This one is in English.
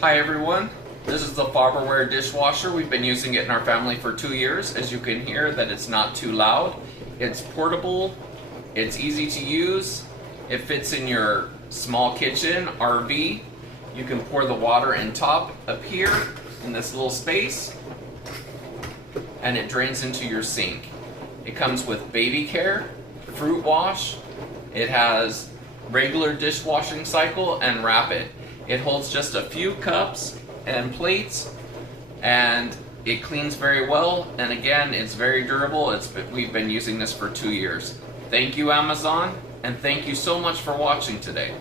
Hi everyone, this is the Farberware dishwasher. We've been using it in our family for 2 years. As you can hear that it's not too loud. It's portable, it's easy to use, it fits in your small kitchen, RV. You can pour the water in top up here in this little space and it drains into your sink. It comes with baby care, fruit wash, it has regular dishwashing cycle and rapid. It holds just a few cups and plates and it cleans very well, and again it's very durable. We've been using this for 2 years. Thank you Amazon, and thank you so much for watching today.